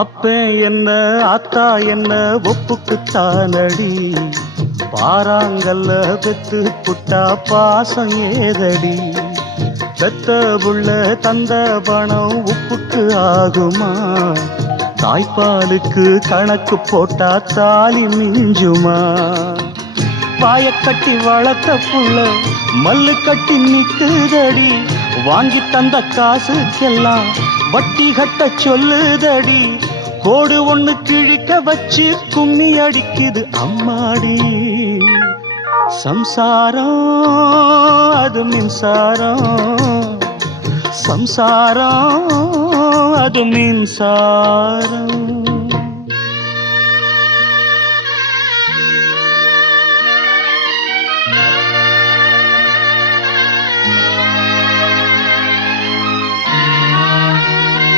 அப்பே என்ன அத்தா என்ன தானடி பாறாங்கல்ல பெத்து புட்டா பாசம் ஏதடி பெத்த புள்ள தந்த பணம் உப்புக்கு ஆகுமா தாய்ப்பாலுக்கு கணக்கு போட்டா தாலி மிஞ்சுமா பாய கட்டி வளர்த்த புள்ள மல்லு கட்டி நிக்குதடி வாங்கி தந்த காசுக்கெல்லாம் வட்டி கட்ட சொல்லுதடி கோடு ஒண்ணு கிழிக்க வச்சு கும்மி அடிக்குது அம்மாடி சம்சாரம் அது மின்சாரம் சம்சாரம் அது மின்சாரம்